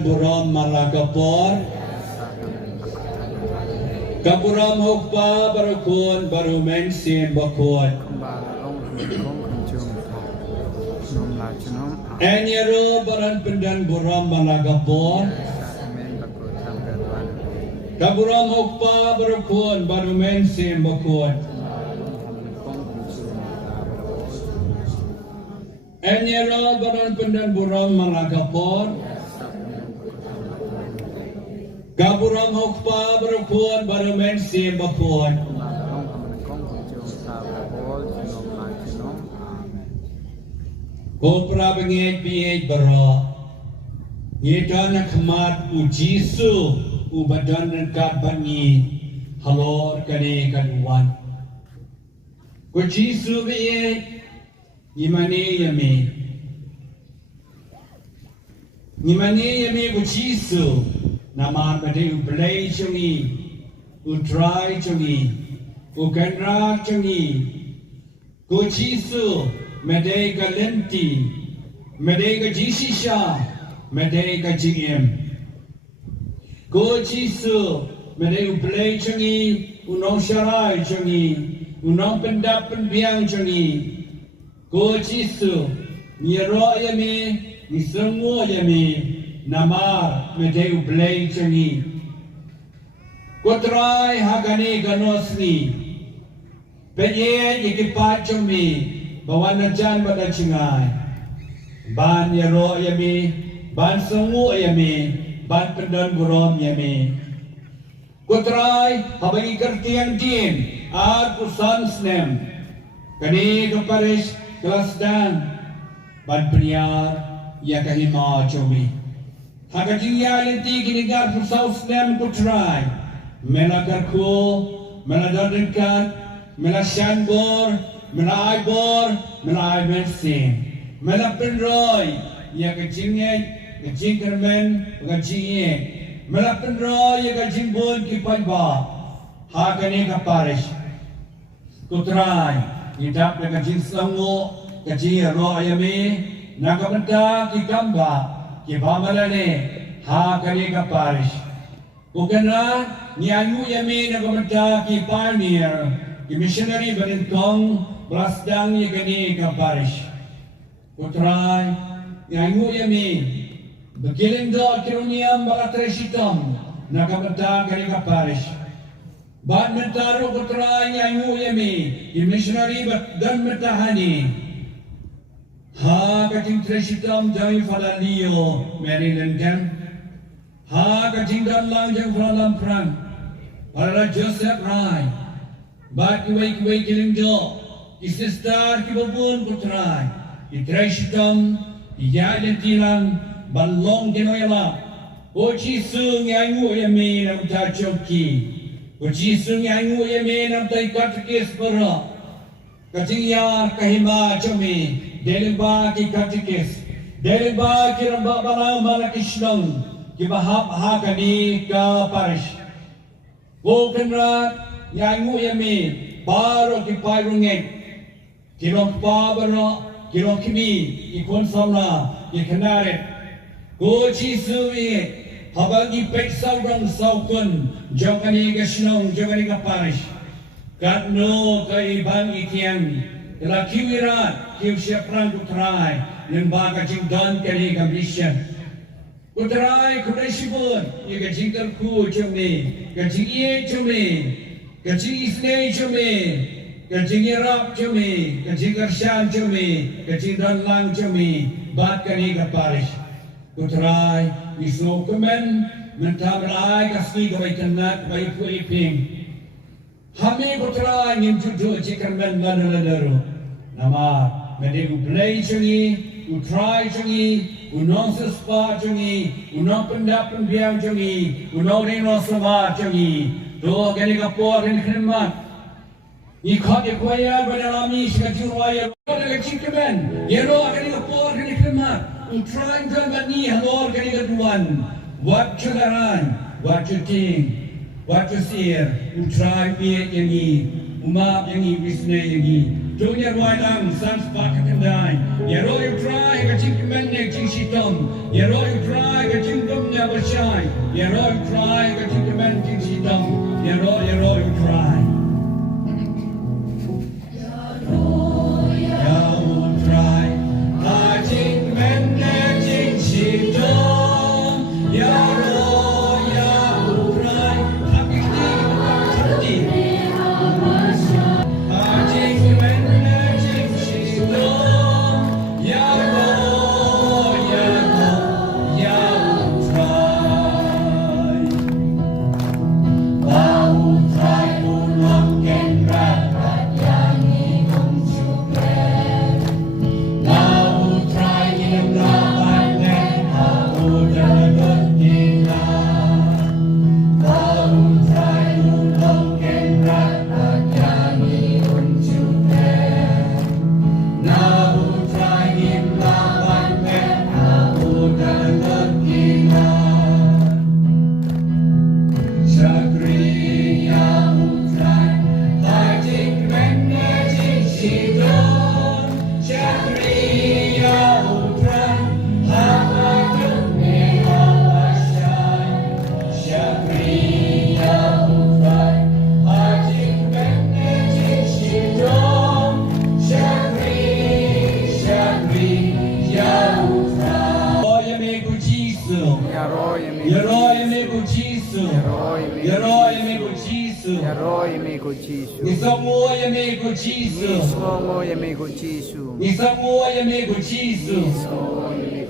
Buram malagapor Kaburam hukpa barukun baru mensim bakut Enyero baran pendan buram malagapor Kaburam hukpa barukun baru mensim bakut Enyero baran pendan buram malagapor Kaburam hukpa berkuat baru mensim bakut. Kopra bengit biit bara. Ngitan khmat u Jisu u badan dekat bangi halor kane kaduan. Ko Jisu biit imani yami. Imani yami ko Jisu. Naman pada ublay chungi, utray chungi, ukanra chungi, kuchisu, medai ka lenti, medai ka jisisha, medai ka jingem. Kuchisu, medai ublay chungi, unong syarai chungi, unong pendap penbiang chungi. Kuchisu, nyero yami, nisengu yami. Namar medeu blay changi Kotrai hagani ganosni Penye ikipat chumi Bawana jan pada chingai Ban yaro yami Ban sengu yami Ban pendan burom yami Kotrai habagi kertiang din Ar pusan snem Kani keparish kelas dan Ban penyar Ya kahima chumi Hagajiya lenti kinigar pusau snem kutrai Mela karko, mela dardekat, mela shanbor, mela aibor, mela aibensin Mela penroy, ya kajingek, kajingkermen, kajingek Mela penroy, ya kajimbun kipaiba Hagani kaparish Kutrai, idap na kajingsango, kajingero ayami Nakabenta kikamba Kipamalane ha kani ka parish. Kukana niayu yami nagamata ki pioneer ki missionary banintong blasdang ni kani ka parish. Kutray niayu yami begiling do kiruniam balatresitam nagamata kani ka parish. Bad mentaro kutray niayu yami ki missionary dan metahani. Ha kating tresitam jai falalio Maryland Camp Ha kating dan lang jang falalam prang Para Joseph Rai Bat kiwai kiling jo Isistar kibabun putrai Di tresitam Di jalan tilang Balong kinoyala O Jisu nyangu yami nam tachoki O Jisu nyangu yami nam taikatkis para Kating yar kahima chomi Delimba ki katikis, delimba ki ramba balang malakishnong, ki bahap hakani ka parish. Wokenra yangu yami, baro ki pairungek, ki rong pabaro, ki rong kimi, ki konsamna, ki kanaret. Ko Jisu habagi peksal rong saukun, jokani kashnong, jokani ka parish. Katno ka ibang itiang, Ila kiwirat, kiw siya prang kutray, ng baka jingdan kani kambisyan. Kutray, kudasibun, yung kajingkal ku chumi, kajingiye chumi, kajingisne chumi, kajingirap chumi, kajingarsyan chumi, kajingdan lang chumi, bat kani kaparish. Kutray, isno kumen, mentabray kasni gaway kanat, gaway puiping. Hami kutray, ngim judo chikan men mananadaro. Nama medegu play chungi, utrai chungi, unonsus pa chungi, unong pendapan biang chungi, unong rino sama chungi. Do gani kapor in khidmat. Ni khade koya banalami shikajurwaya. Gani chikemen, yero gani kapor in khidmat. Utrai jangani halor gani kaduan. Wat chularan, wat chuting, wat chusir, utrai piet yangi, umap yangi bisne yangi. Dunia wailang sans pakakandai. Yero you try ka ching men ne ching shitom. Yero you try ka ching dom na bersyai. Ya roh try ketika menting sidang. Ya roh try. Ya roh try. Hajing menting sidang. Ya roh try. Hati. Hajing menting sidang. Ya roh try. Bau try ulok kenrat yang ingin syukur. Bau try yang lawan dan aku dapat kita. Bau try ulok kenrat yang ingin syukur. Bau try yang lawan dan aku dapat kita. Syakri ya utrai, hajik menajik sidon. Syakri ya utrai, hajik menawasyan. Syakri ya utrai, hajik menajik sidon. Syakri ya utrai. Oh ya mego Jesus. Ya roho ya Ya roh ya mego Jesus. Ya roh ya mego Jesus. Ya roho ya mego Jesu. Ni semua ya mego Jesus. Nisongo ya mego Jesu. Ni semua ya mego Jesus.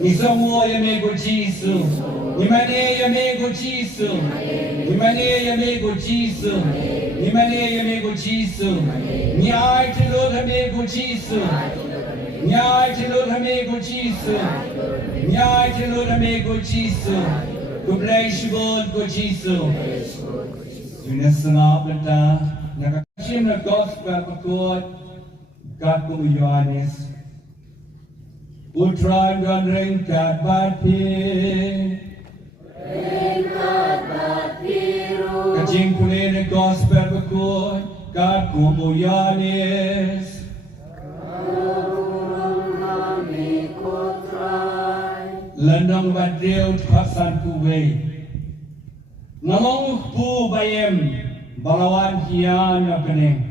Ni semua ya mego Jesus. Ni mana ya mego Jesus. Ni mana ya mego Jesus. Ni mana ya mego Jesus. Ni ai telur ya mego Jesus. Ni ai telur ya mego Jesus. Ni ai telur ya mego Jesus. Ku bless you God ku Jesus. Yun sengap lenta nakakashim na gospel pakot kat ku Yohanes. Utran gan ringkat bat pi. Kajing pulih na gospel pakot kat ku Yohanes. Landang badriu pasan kuwe. Ngamong pu bayem balawan hian apeneng.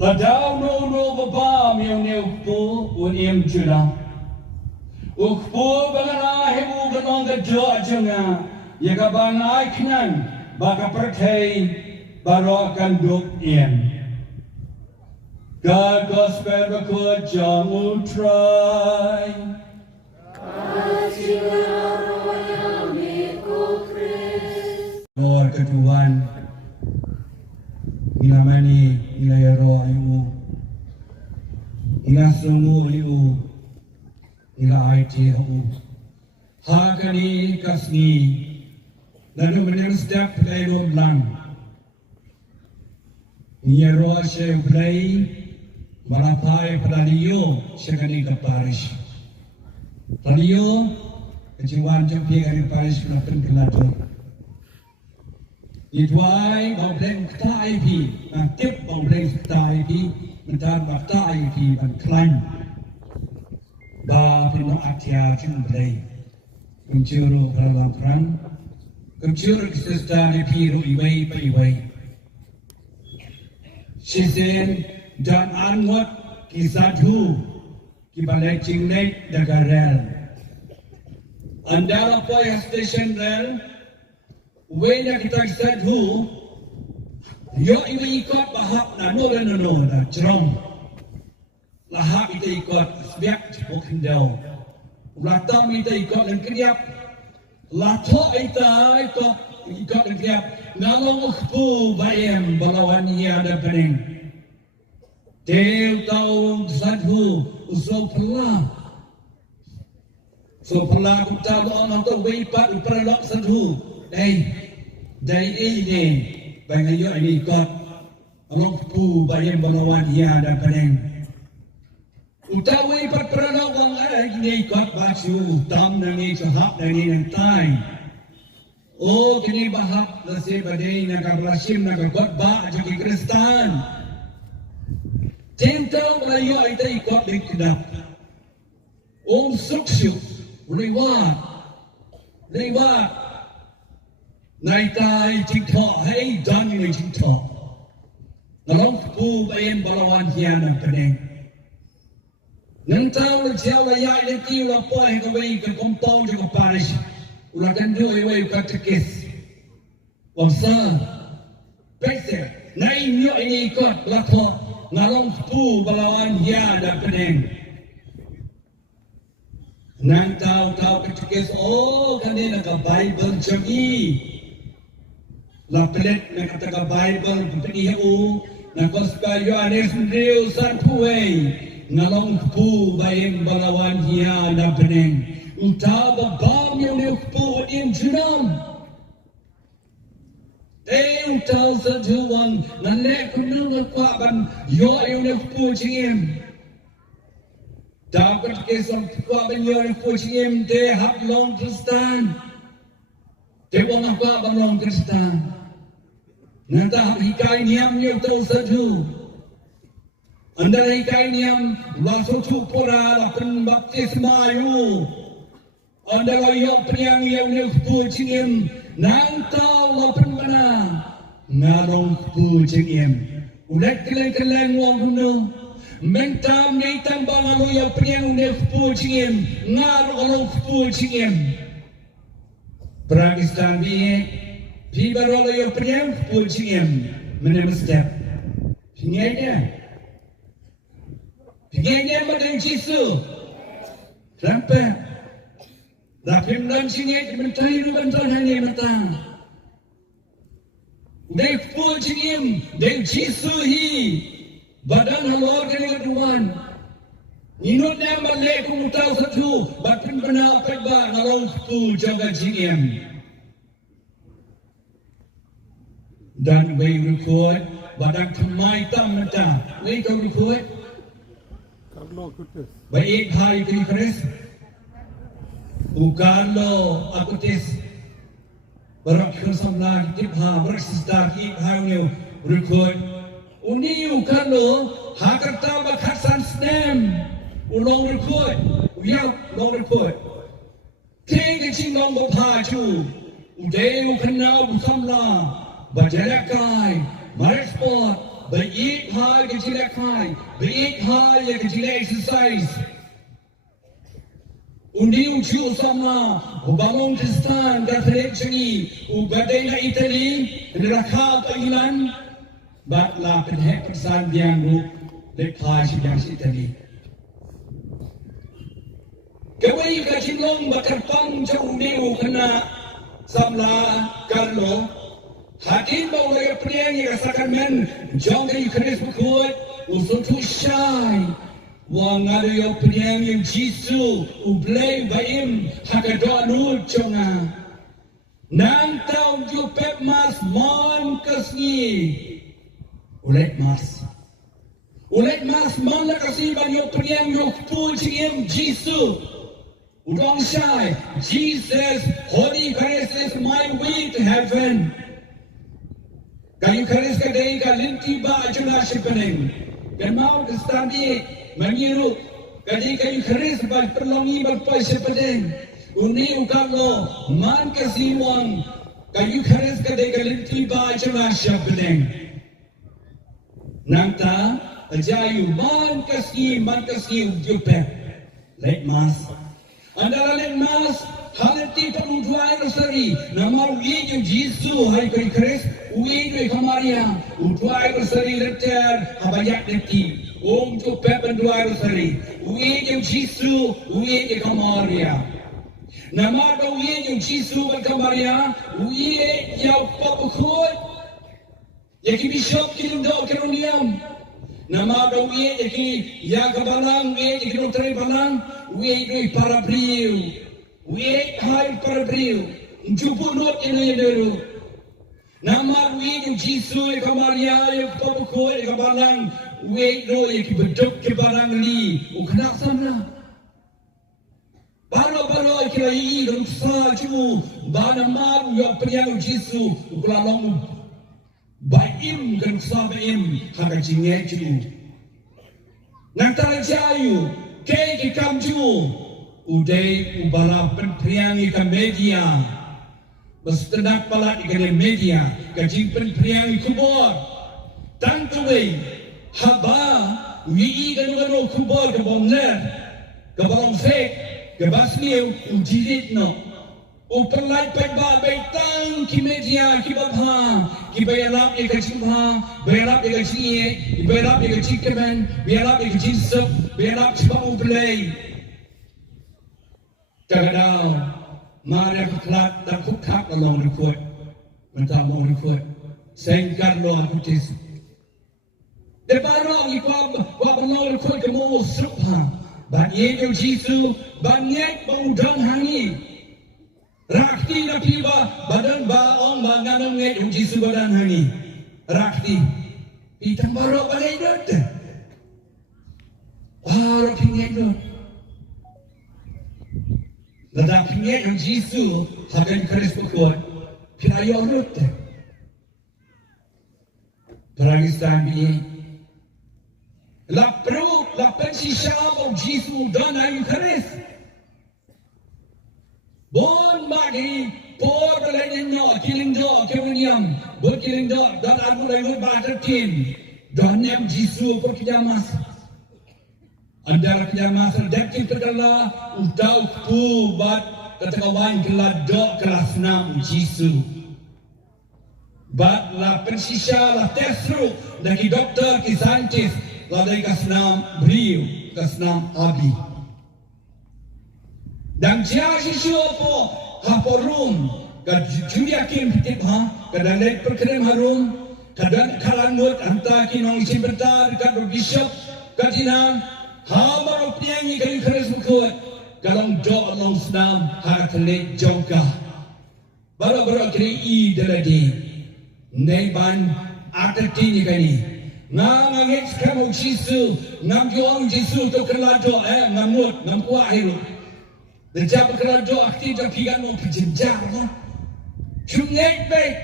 Ladau no baba miau ne pu unim jura. Ukpu bangana hebu ganong gajo ajanga. Yaga banai knan baka perthai barokan duk iem. God gospel bakut jang utrai. Lord ketuhan ina mani ina yaro imu ina sungu imu ina aiti imu hakani kasni lalu menang step lalu lang yaro ashe play malapai padaliyo syakani ke parish padaliyo kejiwan jampi dari parish melakukan kelatu. Itwai bang bleng tai pi, tip bang bleng tai pi, mentan bang tai pi bang klan. Ba pino atia jung bleng, kunjuru dalam perang, kunjuru kesestan pi ru iwai pa iwai. Sisen dan anwat kisatu, kibalai cingnek dagarel. Andala poy station rel. Wena kita sadu, yo ini ikut bahap na no na jrom. Lahap kita ikut sebiak bukan dau. Latam kita ikut dan kriap. Lato kita ikut dan kriap. Ngalong ukpu bayam balawan ia ada pening. Dew tahu sadu usul pelah. So pelah kita doa mantu weipat uperlok sadu. Dari ini bangayo ini kot along pu bayam balawan ia ada pening. Utawai perperana wang ini kot bacu tam nangi cahap nangi nantai. Oh kini bahap nasi badai naga belasim naga kot ba jadi Kristen. Cinta belayo itu ikut dikedap. องค์สุขสุขเลยว่าในตายจิตทอให้ดังในจิตทอนรกปูไปเอ็มบาลวันเฮียนันเป็นเองนันเท้าเลยเช้าเลยยายเลยที่เราปล่อยให้เขาไปกับกองตองจากกับปาริชอุลากันด้วยไว้กับตะกิสวังซ่าเป็นเสียในเนื้อนี้ก็ละทอนรกปูบาลวันเฮียนันเป็นเองนันเท้ากับตะกิสโอ้กันนี่นักไบเบิลจงีLapelet na kataga Bible pagpinihu na Gospel Yohanes Rio Santuay ngalong pu bayang balawan hiya na peneng utaba bam yung pu in junam utau sa juwang na lekon nung kwaban yo yung pu chingim dapat kesang kwaban yo yung pu chingim de hap long Kristan de wang kwaban long Kristan Nanta hikai niam niyo tau satu. Anda hikai niam laso tu pora lapen baptisma yu. Anda layok priang yang niyo pu cingim nantau lapen mana ngarong pu cingim. Ulat keleng wong kuno. Mentam ni tambang layok priang niyo pu cingim ngarong pu cingim. Prakistan biye Piba rola yo priang pulcingem menemestep. Pingenya madang Jisu. Kenapa? Rapim dan cingek mentai rubantan hanya matang. Dek pulcingem dek Jisu hi badan halor dengan Tuhan. Inut nama lekung utau satu batin benar pegba ngalong pul jaga cingem. Dan we record badak thamai tam mata we to record Carlo Acutis baik hai kri Chris Carlo Acutis barak samna tip ha barak sista ki hai new record uni Carlo hakata bakhasan snem ulong record ya long record ting ching long bo pha chu udeu khanau samla Bajalakai, Marsport, Baik High Gajalakai, Baik High Gajala exercise. Undi Uchu Sama, Ubamong Kristan, Gatrek Changi, Ubadela Italy, Rakha Thailand, Bat La Penhek San Biangu, Lekai Shiang Italy. Kawai Gachinong Bakarpang Chaundi Ukana, Samla, Carlo. Hakim baulay priang ikasakan men jong kay Chris bukod usun tu shy wang ado yo priang yung Jisu ublay baim hakado anud chonga nang tao yo pep mas mon kasni ulet mas mon la kasi ban yo priang yo pul chingim Jisu udong shy Jesus Holy Christ is my way to heaven. Kayu keris kadai kalinti ba ajuna shipening. Gemau kestadi mengiru kadai kayu keris ba perlongi ba pai shipening. Uni ukalo man kasiwang kayu keris kadai kalinti ba ajuna shipening. Nangta ajayu man kasi jupe. Lek mas. Andara lek mas halati perudwai rosari nama uji yung Jisu hai kayu keris. Uwi doi kamaria, utwai rosari leter, habayak leti, tu pepen duai rosari, uwi yung Jisu, uwi yung kamaria. Nama do uwi yung Jisu ban kamaria, uwi yung papukot, yaki bishop kilindo keroniam. Nama do uwi yaki yakabalang, uwi yaki notray balang, uwi doi parabriu, uwi hai parabriu, jupu not ino. Nama we yung Jisu kamaria yung pabuko yung kabalang we no yung kibedok kibarang li uknak samla balo ikilai yung sa chu banamar yung priang Jisu uklalong baim yung sa baim hakajingay chu nang talajayu kay kikam chu Uday ubala penpriangi ke media. Bersetenak palat ikan media. Kajing penpriangi kubur. Tangkaway. Haba. Wii gano kubur ke bongler. Ke balong fake. Ke basmi ujilit no. Uperlai pagba baitang ki media ki babha ki bayarap e kachimha bayarap e kachiye bayarap e kachikemen bayarap e kachisap bayarap chibang uplay tagadao mara klat tak kukak along the court mentamong the court Saint Carlo akutis de baro ki kwab along the court kemo supha ban ye ko jisu ban ye bang hangi Rakti na piba badan ba ong banganong ngay yung Jisu badan hani. Rakti. Itang baro balay dot. Baro kingay dot. Ladang kingay yung Jisu hagan karis pagkuat. Pinayo dot. Paragistan biye. Lapro, lapan si Shabong Jisu dan ayong karis. Bon magi por belain no killing dog kewiniam bon killing dog dan aku lagi bater tim dan yang Jisu por kijamas antara kijamas dekti terkala utau pu bat ketekawan keladok kelas 6 Jisu bat la persisha la tesru dari doktor ki saintis la dari kelas 6 brio kelas 6 abi dan jasi siapa haporum kad julia kim pitip ha kadang lek perkeren harum kadang kalangut anta kinong isin bentar kad bishop kadina ha baru piangi kali keres bukut kalong do along senam ha kale jongka baru kiri I deladi nei ban atatini kani ngam ngit kamu Jisu ngam juang Jisu to kelado ngamut ngam kuah hiru Dejap kerana aktif dan pigan mau berjenjar lah. Sungai baik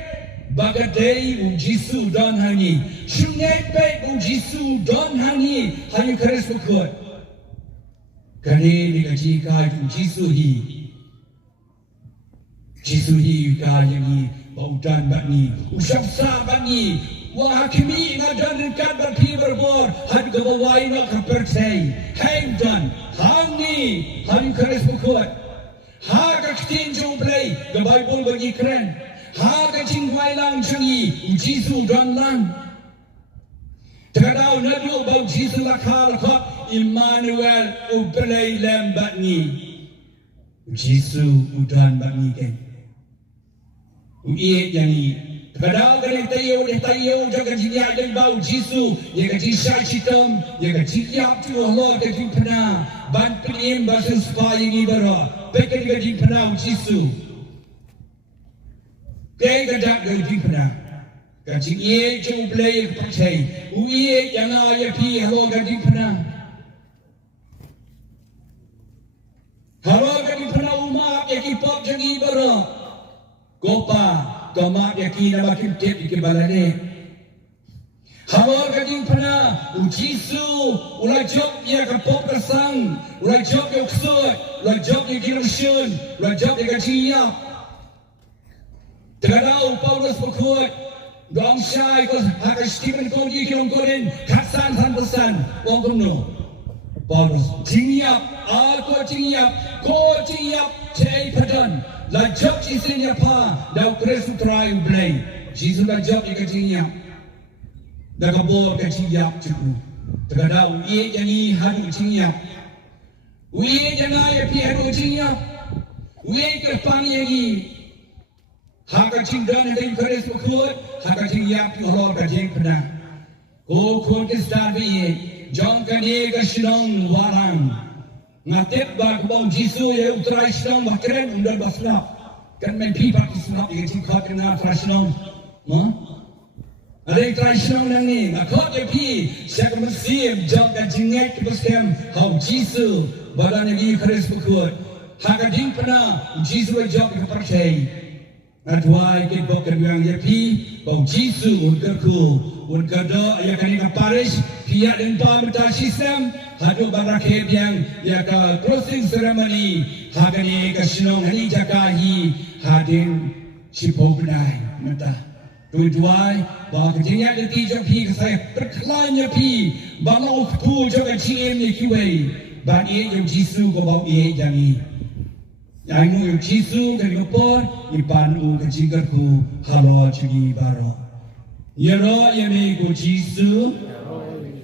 bagadai Jisu dan hani. Sungai baik Jisu dan hani. Hanya keres berkuat. Kali ni kaji kai Jisu hi. Jisu hi kai ni bautan bani. Usap sa bani. Wah hakimi ngadan dekat berpi berbor. Had kebawai nak kepercayai. Hang dan. Hangi, hari keres berkuat. Ha kaktin jumplay, the Bible bagi keren. Ha kacing lang cengi, Jisu dan lang. Terkadang nadu bau Jisu lakar lakar, Immanuel uplay lembat ni. Jisu udan bagi ken. Uiet yang ni. Kadang kali tayo jaga jinya dan bau Jisu, ya kaji syai citam, ya kaji kiap tu Allah kaji pernah, ban penim bahasa supaya ini bara, baik kaji pernah Jisu, kaji kaji pernah, kaji ye jumplay percaya, uye yang ayah pi Allah kaji pernah, Allah kaji pernah umat yang kipap jangi bara, gopa. Kamak yakin nama kimtip di kebalane. Hawar kading pernah Jisu ulai job ya kapok kesang, ulai job ya ksut, ulai job ya kirusyon, ulai job ya kajiyak. Terkadang Paulus berkuat, dong syai kau hak Stephen kau di kilong korin, kasan pesan, wong kuno. Paulus jingyap, aku jingyap, kau jingyap, cai padan. La job jisin ya pa, dah kresu try blay. Jisu la job ya kajinya, dah kabor kajinya cukup. Terkadang uye jadi hadu jinya, uye jadi ya pi hadu jinya, uye kerpan lagi. Hak kajinya dari kresu kuat, hak kajinya pi horor kajinya pernah. Ko kontestan biye, jangka ni kasinong warang. Ngatip ba kubang Jisu ya utrai sinong bakren undal baslap kan main pipa kisnap ya jingkot kena trasnong ada yang trasnong nang ni ngakot ya pi siya kemesim jog dan jingai kebeskem hau Jisu badan yang keres berkuat haka ding pernah Jisu ya jog kepercayai Natuai ke bokan yang ya pi bau jisu un kerdo ya kan ika parish pihak dan pamta sistem hadu barake yang ya ka closing ceremony hagani ka sinong hani jakahi hadin sipognai mata tuai ba ka jinya de ti jo pi ka sai terklanya pi ba lo ku jo ka chiem ni kiwei ba ye yo jisu ko ba ye jangi yang mu yo jisu kan ko por ipan u ka jigar ku halo chigi baro Yero yame go jisu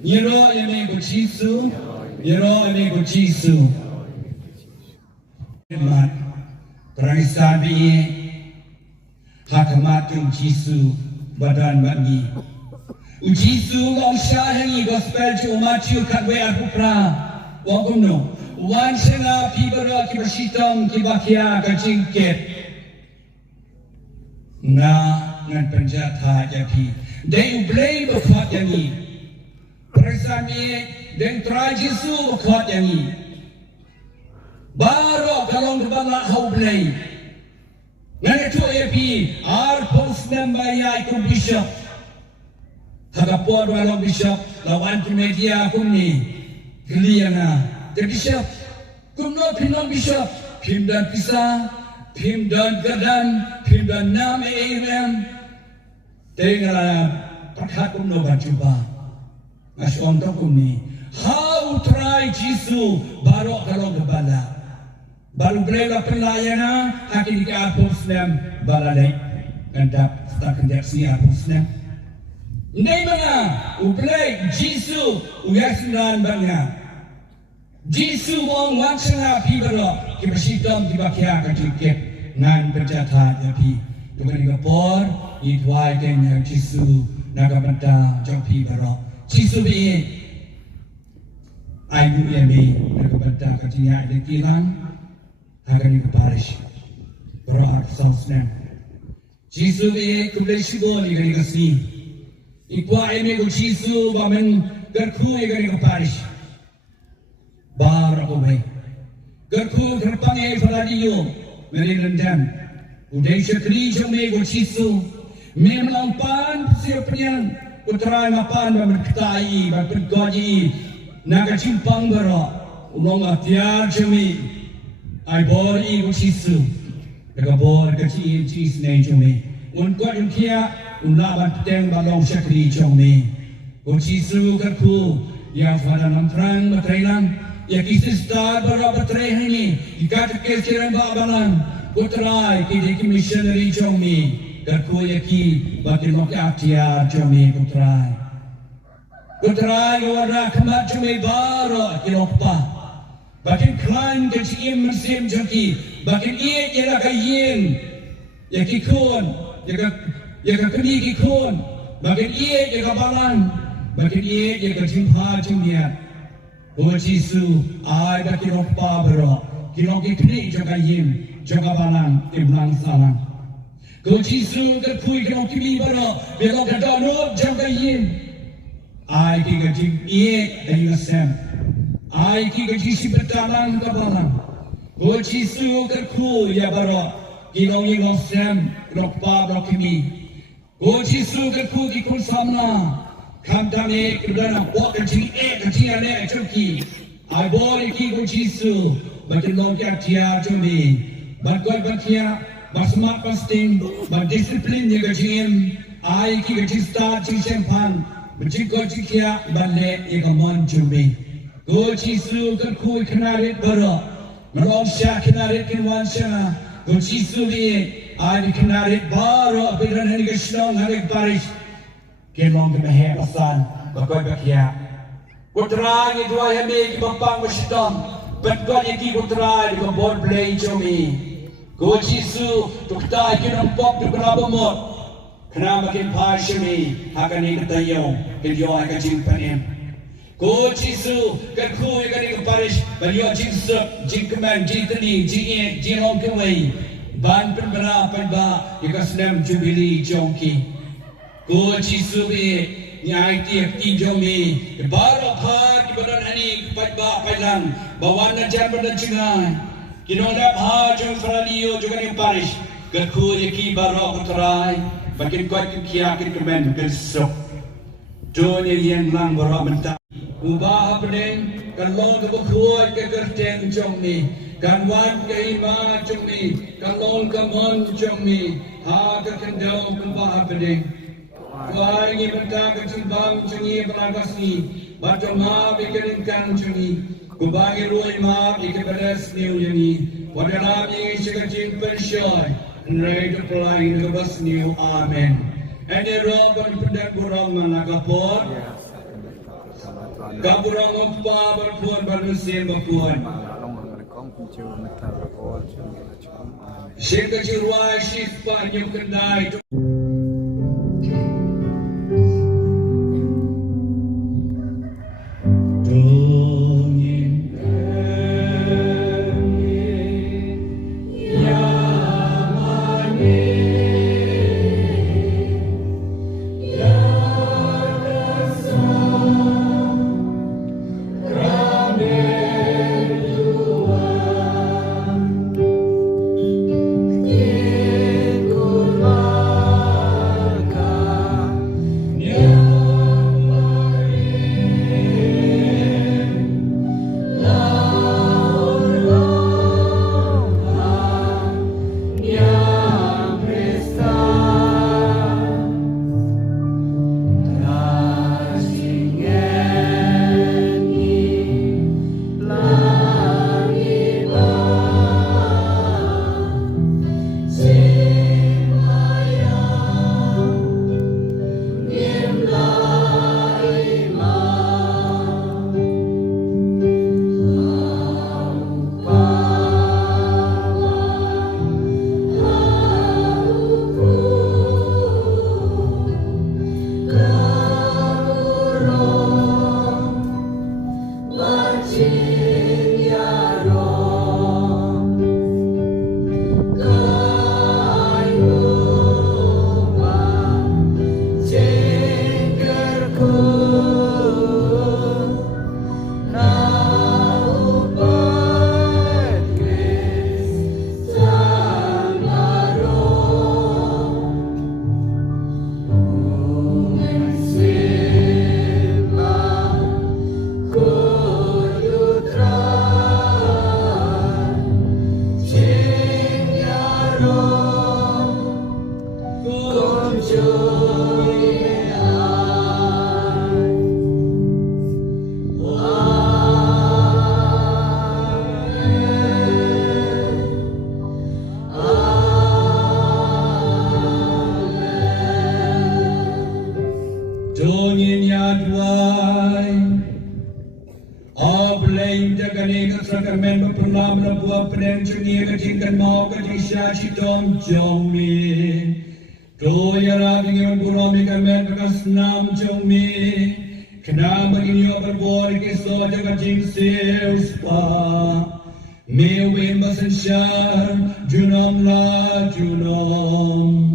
Yero yame go jisu Yero yame go jisu Mat Traisabi Hakamat yung jisu Badan bagi Ujisu Wang syahangi gospel Cu umatyu katwe akupra Wang kumno Wan senga pibara kibasitong kibakia kajingket ngan penjata jadi deng blay berkuat yang ini persami deng trajisu berkuat yang ini baru kalau kebangga hau blay ngan itu epi arpos nambaya ikut bishop hagapor walau bishop lawan media kumni keliana the bishop kumno pinong bishop pim dan pisah Pim dan gadan, pim dan nama AMM. Tengah perkat kumno berjumpa. Masyong tokum ni. How try jisu baru kalau kebala. Baru bela pelayana akhir ke apostol balalai. Kandap tak kendak si apostol. Nei mana ublai jisu uyaksinan bangna. Jisu wong wangsana pibaro kibasitam dibakia kajikep ngan berjata yapi dengan digapor itwai dengan Jisu nagamata jopi baro Jisu bi ayu yami nagamata katinya ada kilang akan diparish baro aksasnem Jisu bi kublesibo ni gani kasi itwai me go Jisu bamen garku gani diparish bar ako may garku terpangai faladiyo merilendam udai syakri jome go Jisu memelampan siapnya putra mapan berketai berpergoji naga cimpang baro ulong atiar jome ai bori go Jisu naga bor kecil cisne jome unkot unkia unlaban peteng balong syakri jome go Jisu garku yang pada namprang bertrailang ya kisista berapa terakhir ini ikat kesiran babalan putrai kini missionary jomi garku yaki bagi moki atia jomi putrai orang kemat jomi baru kilopa bagi klan kecil mesim joki bagi ia ialah kayin yaki kun yaka kini kikun bagi ia yaka balan bagi ia yaka jumpa jumia O Jisu, ai da kirong pabro, kirong kikni jaga yim, jaga balang, imlang salang. O Jisu, kerpui kirong kimi baro, belok kadano jaga yim. Ai ki gajim iek dari nasem, ai ki gajisi bertalang kabalang. O Jisu, kerpui ya baro, kirong yingong sem, kirong pabro kimi. O Jisu, kerpui kikun samla. Kami kerana buat kecil kecil ane cuci. I boleh kikut Jisu, bagi longkak dia cumi. Bagoi bakia, basmat fasting, bag disiplin jaga jim. I kikut start cisempan, berjikot cikia balik ikaman cumi. Go Jisu kerkui kenarit baro, merong syak kenarit kenwan syak. Go Jisu bi, I kenarit baro, beran hari kesenong hari paris. Kelong kemehe pasan bakoi bakia putra ni dua yami ki bampang masidam betkoi ki putra di board play jomi go Jisu tukta ki nampok di berapa mot kena makin pashmi akan ni ketayo kelio akan jimpanem go Jisu kerku akan ni keparish balio jinsep jinkeman jinteni jien jirong kewei ban penberapa ba ikasnem jubili jongki Go Jisu bi nyai tiap tinjau mi baru apa di badan ani pajba pajang bawa najar badan cengai kinodap ha jom radio juga ni parish Kat ku yaki barok trai, makin kuat kiakin kemen makin sok. Dunia yang lang barok mentah. Ubah pening, kan long ke kuat ke kerteng jong ni, kan wan ke ima jong ni, kan long ke mon jong ni, ha ke kendau ubah pening. Kuai ni mentah ke cimbang jong ni beragas ni, macam ma bikin kan jong ni, kubangi ruai ma bikin beres ni jong ni, wadalam ni sekecil pensyoy, nrai ke pelai ke bas ni amen. Ane roban pendak burang manakapor. Kapurang okpa berpuan bermusim berpuan. Syekh kecil ruai syif panjang kendai. Dongin yadwai, ablain jagani kasakarmen berpernah menabuah pedang cungi kecingkan mau kecingsia citom jongmi. Doyara bingin burami kamen bekas nam jongmi. Kenapa ini berbuat kisah jaga jingsil spa. Mewin basen syar, junom la junom.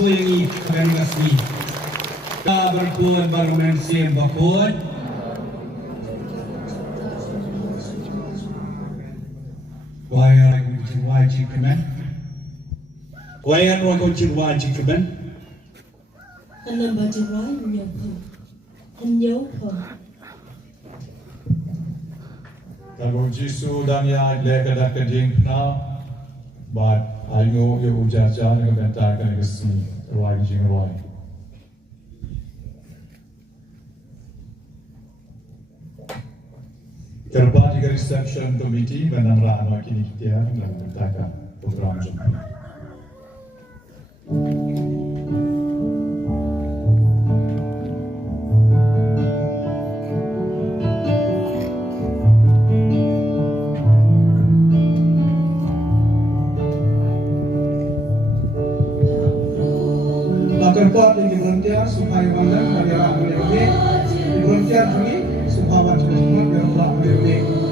kuyangi kagangasni. Berpun bermensim berpun. Wayar kuncing wajib kemen. Wayar kuncing wajib kemen. Anh làm bà chị nói nhiều phần. Anh nhớ phần. Kalau Jisu dan ya leka dak keding na, but ayo yo ujaja dengan bentar kan kesini, ruai jing ruai. Kerba di reception committee menang rano kini kita dalam bentar program jumpa. Terbuat di volunteer supaya bangga dari orang Melayu, di volunteer kami supaya semua biar orang Melayu